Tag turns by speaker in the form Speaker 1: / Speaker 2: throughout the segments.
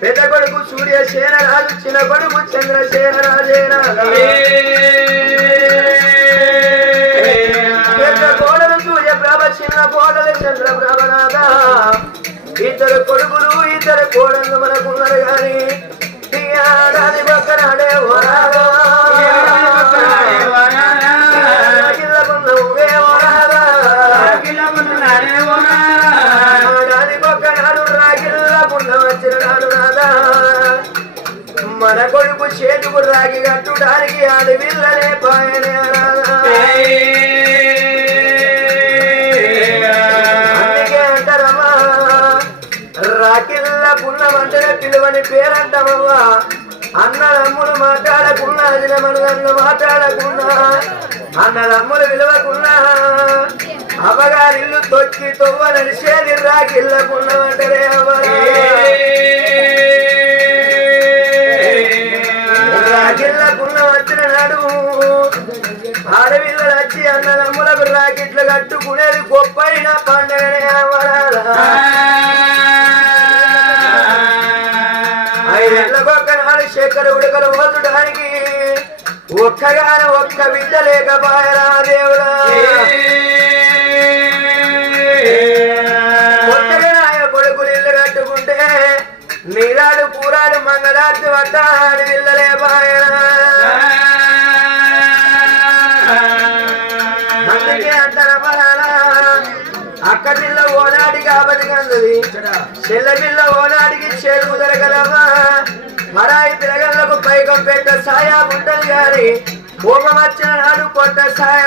Speaker 1: పెద్ద కొడుకు సూర్య సేనరాజు చిన్న కొడుకు చంద్ర సేనరాజేనా పెద్ద కోడలు సూర్య ప్రభ చిన్న కోడలు చంద్ర ప్రభనాథ ఇద్దరు కొడుకులు ఇద్దరు కోడలు మనకున్నారు గాని ఈ ఏడాది వచ్చిన నాడు నాదా మన కొడుకు చేతుకు రాగి కట్టుడానికి అడవిల్లనే పాయనే రాదా? అందుకే అంటారమ్మా రాకిల్ల పున్నమంటే పిలువని పేరంటామవ్వా. అన్నదమ్ములు మాట్లాడకున్నా అదినమనుగన్ను మాట్లాడకున్నా. అన్నదమ్ములు విలువకున్నా అవగారిల్లు తొక్కి తొవ్వ నడిచేది రాకిల్ల పున్నమంటరే అవ్వరా? అన్నదమ్ములకు రాకెట్లు కట్టుకునేది గొప్పైన పండుగనే అవరాలా ఐదేళ్ళకొక్క నాడు శేఖర ఉడకలు పోతుడానికి ఒక్కగాన ఒక్క బిడ్డ లేకపోయరా దేవుడా. కొత్తగా ఆయన కొడుకులు ఇల్లు కట్టుకుంటే నీరాడు కూరాడు మంగళార్తి వద్ద ఇల్లలే బాయరా అక్క పిల్ల ఓనాడికి ఆపదికందది చెల్ల పిల్ల ఓనాడికి చేరుకు జరగలమా మరాయి పిల్లగలకు పైకం పెట్ట సాయా ఉంటది గాని కోపం వచ్చిన నాడు కొట్ట సాయా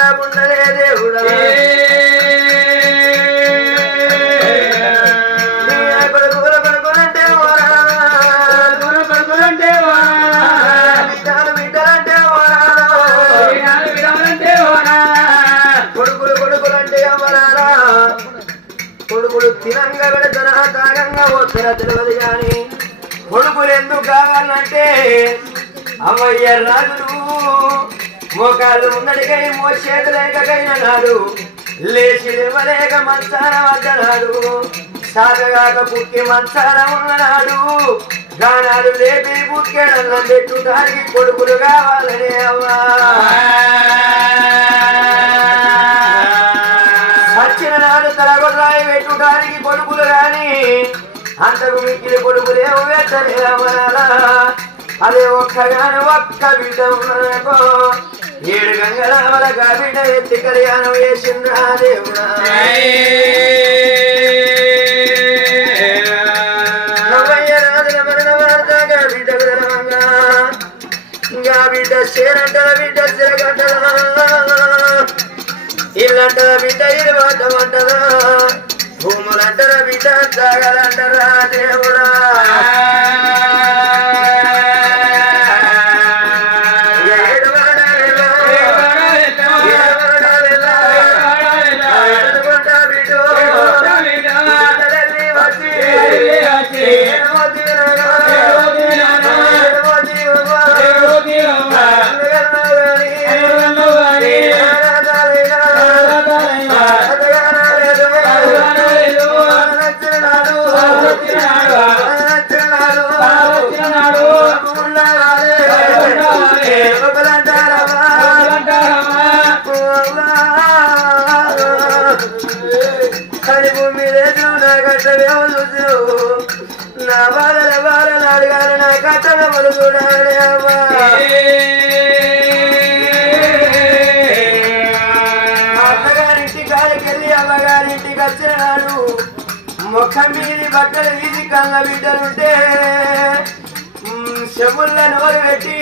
Speaker 1: తాగంగా పోతారా తెలియదు కానీ కొడుకులు ఎందుకు కావాలంటే అమ్మయ్య రాజులు మోకాళ్ళు మో చేతులేకైన నాడు లేచి లేవలేక మంచాన వద్దనాడు సాగగాక పుట్టి మంచాన ఉన్ననాడు గానాలు లేపి బుక్కెడల్లం పెట్టుటానికి కొడుకులు కావాలనే అవ్వా. వచ్చిన నాడు తలగొర్రాయి పెట్టుటానికి కొడుకులు కానీ అంతకు మిక్కిలి కొడుకులు వెంటనే పెట్టలేమనాలా అదే ఒక్కగాని ఒక్క బిడ్డ ఉన్నదనుకో ఏడు గంగల వలక బిడ్డ ఎత్తి కళ్యాణం వేసిండ్రా దేవుడా బిడ్డ విరవంగా ఇంకా చేరంటల బిడ్డ చిరగంటల ఇల్లంటల బిడ్డ ఇది భూములంటారా బిడ్డ తాగలంటరా దేవుడా? అమ్మగారింటికి వచ్చిన నాడు ముఖం మీది బట్టలు తీసి కళ్ళ బిడ్డలుంటే మ్, నోరు పెట్టి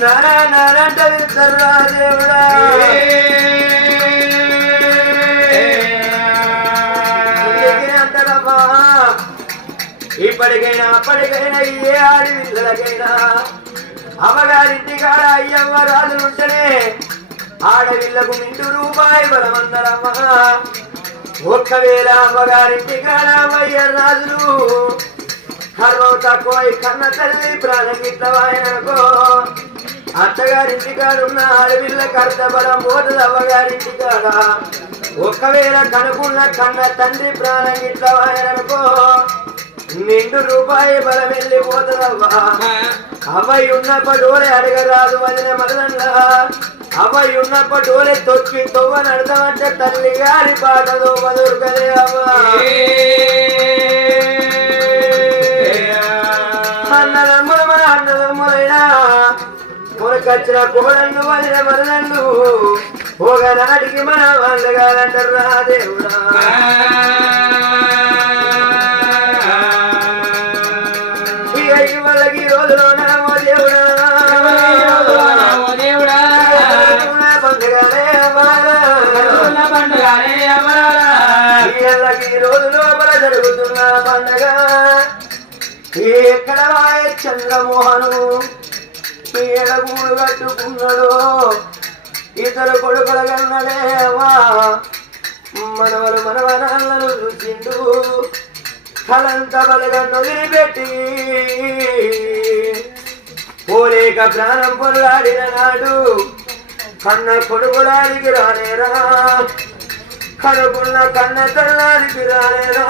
Speaker 1: నారా నానంట వెళ్తారు దేవుడా. ఇప్పటికైనా అప్పటికైనా ఏ ఆడి పిల్లలకైనా అమ్మగారింటి కాడ అయ్యమ్మ రాజులు ఉంటేనే ఆడవిళ్ళకు నిండు రూపాయి బలమందరమ్మ ఒక్కవేళ అమ్మగారింటి కాడ అమ్మయ్య రాజులు హర్వం తక్కువ కన్న తల్లి ప్రాణం ఇట్లవాయనకో అత్తగారింటి కాడున్న ఆడవిళ్ళ కర్తబలం పోతుంది అమ్మగారింటి కాడ. ఒకవేళ కనుకున్న కన్న తండ్రి ప్రాణం ఇట్లవాయనకో నిండు రూపాయి బలం వెళ్ళిపోతుందవ్వా అవ్వయి ఉన్నప్పటోలే అడగరాదు వదిన మదనల్లా అవ్వయి ఉన్నప్పటోలే తొక్కి తొవ్వ నడతామంటే తల్లి గారి పాటలో మధురుకలే అవ్వా. అన్నదమ్ముల మన అన్నదమ్ములైనా కొనకొచ్చిన కోడళ్ళు వదిన మదనళ్ళు ఒకనాటికి మన వాళ్ళగాలంటారు రా దేవుడా చంద్రమోహను పీడగూడు కట్టుకున్నాడు ఇతరు కొడుకుల కన్నడేవా మనవలు మనవరాలను చూసిండు. కలంత బలగన్ను వదిలిపెట్టి పోలేక ప్రాణం పొల్లాడిన నాడు కన్న కొడుకులాడికి రానేరా కనుకున్న కన్న తల్లాడికి రానేరా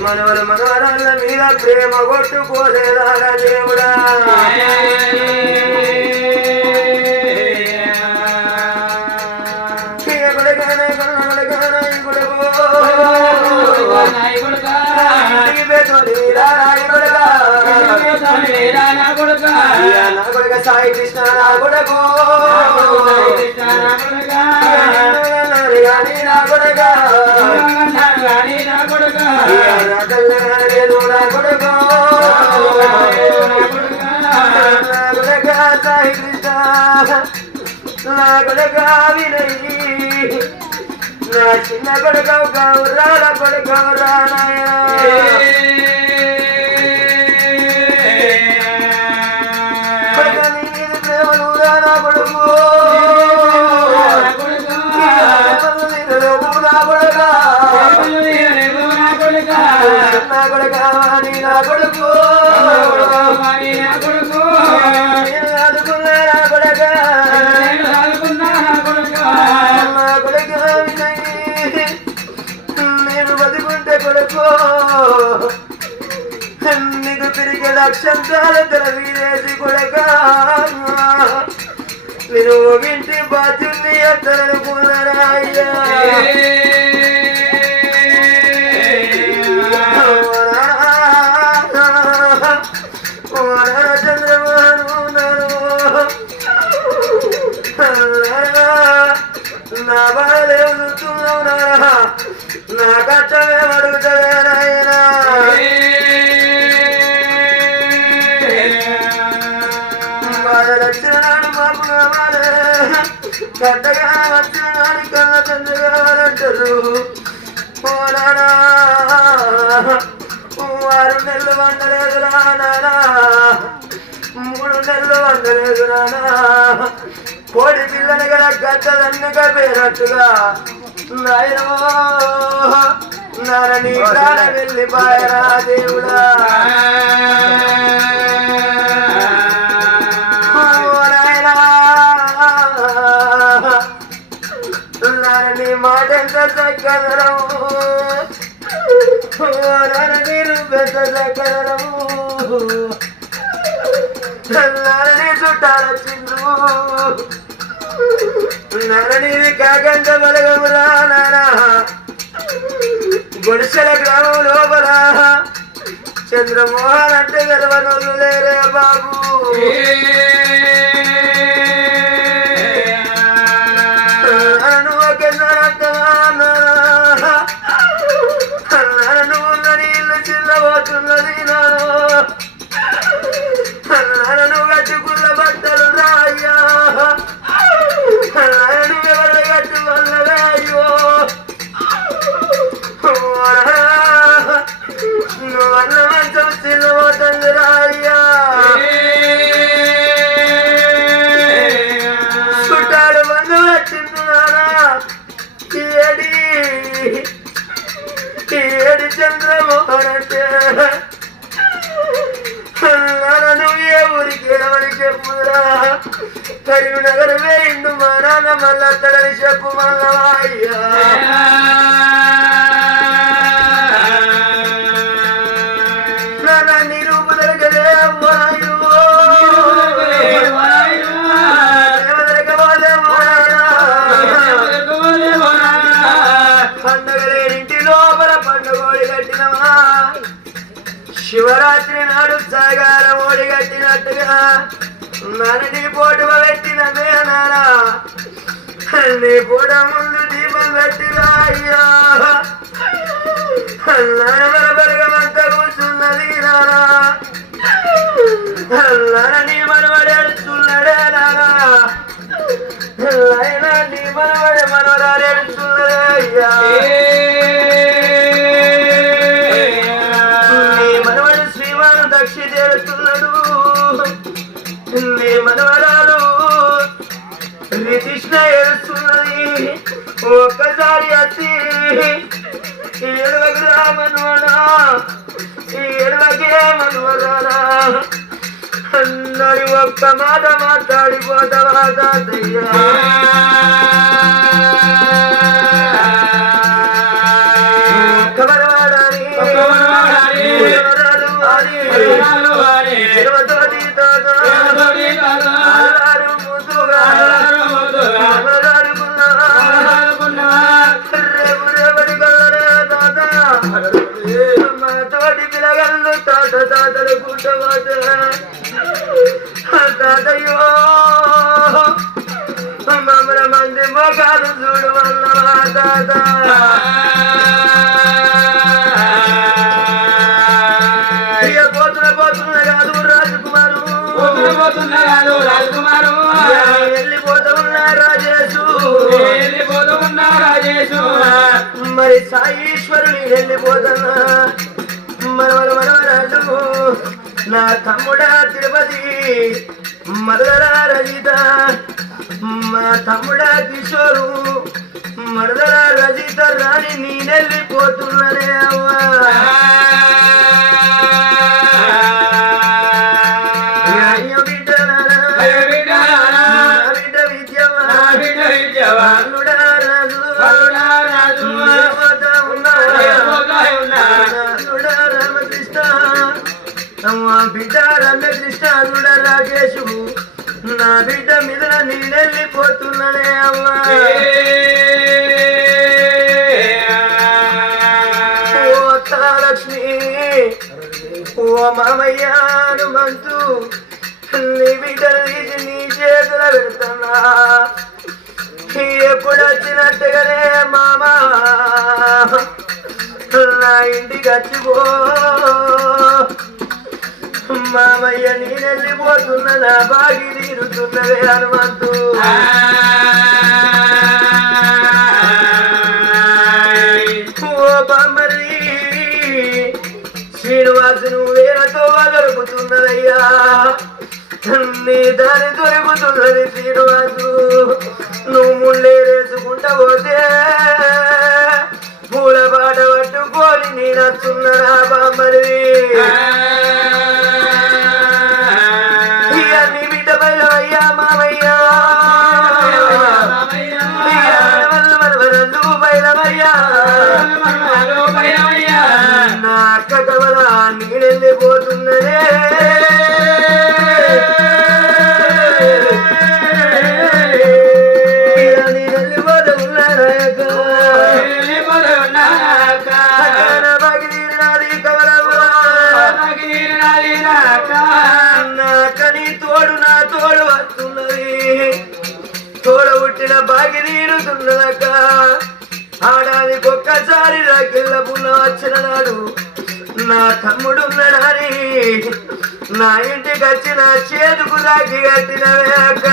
Speaker 1: మనవరు మనవరాళ్ళ మీద ప్రేమ కొట్టుకోలేదా దేవుడా? కొడుకా. అయ్యా, నా కొడుక. కృష్ణ నా కొడుకు. గాని నా కొడుక. తల్ల లేదు నా కొడుకు. నా కొడుక సాయి కృష్ణ. నా కొడుక వినయి. నా చిన్న కొడుక గౌరాల కొడుక రానాయా కొడుకు? నేను బతుకుంటే కొడుకు. నీకు తిరిగి లక్షంతాల తల వీరేసి కొడక. నేను ఇంటి బాధ్యుని అత్తనుకున్నారాయ్యా నా బాధ నా కష్టమే అడుగుతాయనా వచ్చినాడు మాకు కావాలి గడ్డగా వచ్చినాడు కళ్ళ తండ్రి కావాలంటారు పోరాడా ఆరు నెలలు వండలేదు నానా మూడు నెలలు వండలేదు నానా కోడి పిల్లని గల గద్దదన్నగా పేరట్టుగా నాయనో నాన్న నీ ప్రాణ వెళ్ళిపోయరా దేవుడా. మాట ఎంత చక్కదరము ఓ పెద్ద చక్కదరము నన్నని చుట్టాల చిండ్రు నన్నని కాకంట బలగమురా నానా గుడిసెల గ్రామం లోపల చంద్రమోహన్ అంటే గెలవనోళ్ళు లేరే బాబు చేస్తాడని చెప్పు కట్టినవా శివరాత్రి నాడు సాగారం ఓడిగట్టినట్టుగా నన్ను పోటు పెట్టిన మేనారా నీ కూడా ముందు దీపం పెట్టిరా అయ్యా బరగమంతా కూర్చున్నది రారా నారా నీ మనవడు మనువరారా అందరి ఒక్క మాట మాట్లాడిపోతావా తాతయ్య? తాత తాతలు కుట్టబోతే తాతయ్యో మమ్మల మంది మొగాలు చూడు వల్ల తాత ఇక పోతున్న? పోతున్న కాదు రాజకుమారు వెళ్ళిపోతూ ఉన్న రాజేశు మరి సాయీశ్వరుని వెళ్ళిపోతున్నా మనవరు మనవరాలు నా తమ్ముడా తిరుపతి మరదరా రజిత. మా తమ్ముడా కిషోరు మరదరా రజిత రాణి నేనెళ్ళిపోతున్ననే అమ్మా బిడ్డ మీద నేనెళ్ళిపోతున్నానే అమ్మా. ఓ లక్ష్మి ఓ మామయ్య హనుమంతు నీ బిడ్డ తీసి నీ చేతుల పెడుతున్నా ఎప్పుడు వచ్చినట్టుగానే మామా నా ఇంటికి వచ్చిపో. మామయ్య నేను వెళ్ళిపోతున్నా బాగి తీరుతున్నదే హనుమంతు. ఓ బొమ్మరి శ్రీనివాసును వేరతో దొరుకుతున్నదయ్యా నీ దారి దొరుకుతున్నది శ్రీనివాసు. నువ్వు ముళ్ళేరేసుకుంటా పోతే పూల బాట పట్టుకొని నేను వస్తున్నదా బామ్మరి వాకి ఆడానికి ఒక్కసారి రాకిళ్ళ పుల్ల వచ్చిన నాడు నా తమ్ముడున్నాడని నా ఇంటికి వచ్చిన చేతుకు దాకి కట్టినవే అక్క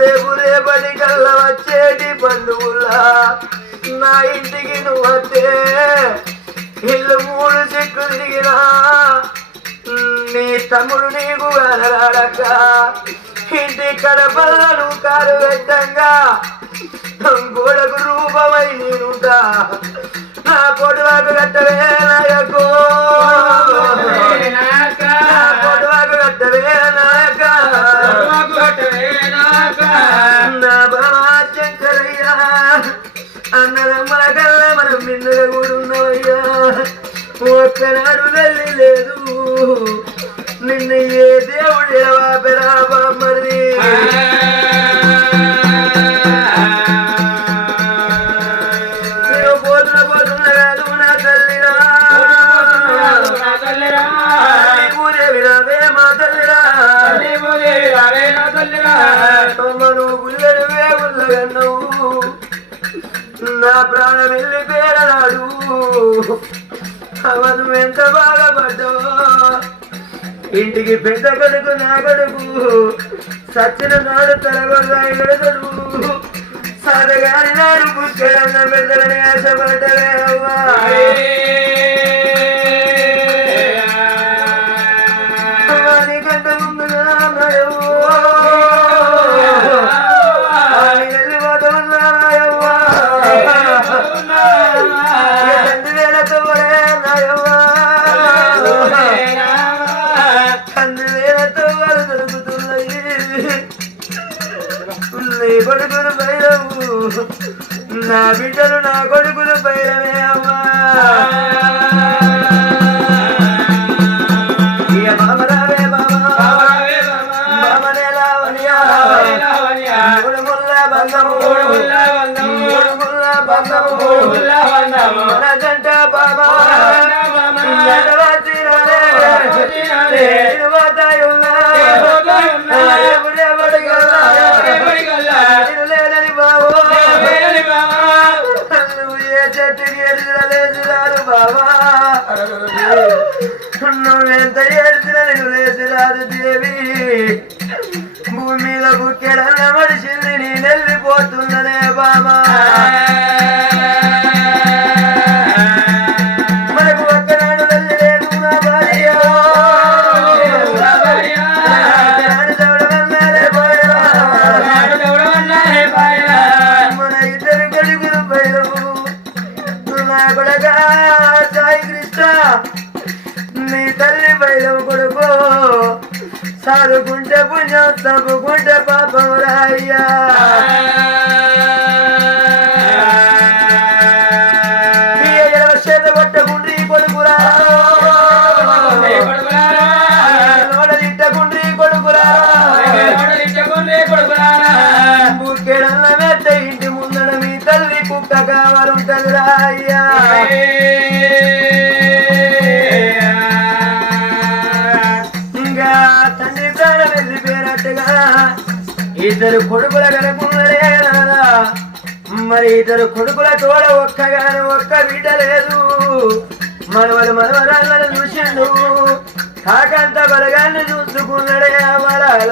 Speaker 1: రేపు రేపటి కల్లా వచ్చేటి బంధువులా నా ఇంటికి నువ్వు వస్తే ఇల్లు మూడు చెట్లు దిగినా. నీ తమ్ముడు నీకు వెళ్ళరాడక ఇంటి కడపలను కాలు పెట్టంగా గోడకు రూపమై నేనుంటా. నా పొడవాకు కట్టవే నాయకో నా పొడవాకు కట్టవే నాయక నా బాబా శంకరయ్య. అన్నదమ్మల కల్లా మనం నిన్నగా కూడా ఉన్నవయ్యా ఒక్కనాడు నిన్ను ఏ దేవుడు ఎడవాపెరా బామ్మని నేను నా ప్రాణం వెళ్ళి పేరనాడు. అవను ఎంత బాధపడ్డావో ఇంటికి పెద్ద కొడుకు నా కొడుకు. సచ్చిన నాడు తలగొరాయి గడుగు సరగాని నాడు పుష్కరన్న పెద్దలని ఆశపడ్డలే అవ్వా. నా బిడ్డలు నా కొడుకులు బయలవే అమ్మా. మీ తల్లి బయలు కొడుకు సాదుకుంటే పుణ్యం తప్పుకుంటే పాపం రాయ్యా. ఇద్దరు కొడుకుల కనుకున్నదే మరి ఇద్దరు కొడుకుల తోడ ఒక్కగాను ఒక్క బిడ్డ లేదు. మనవలు మనవరాళ్ళను చూసిండు. కాకంత బలగాన్ని చూసుకున్నాడే అవరాల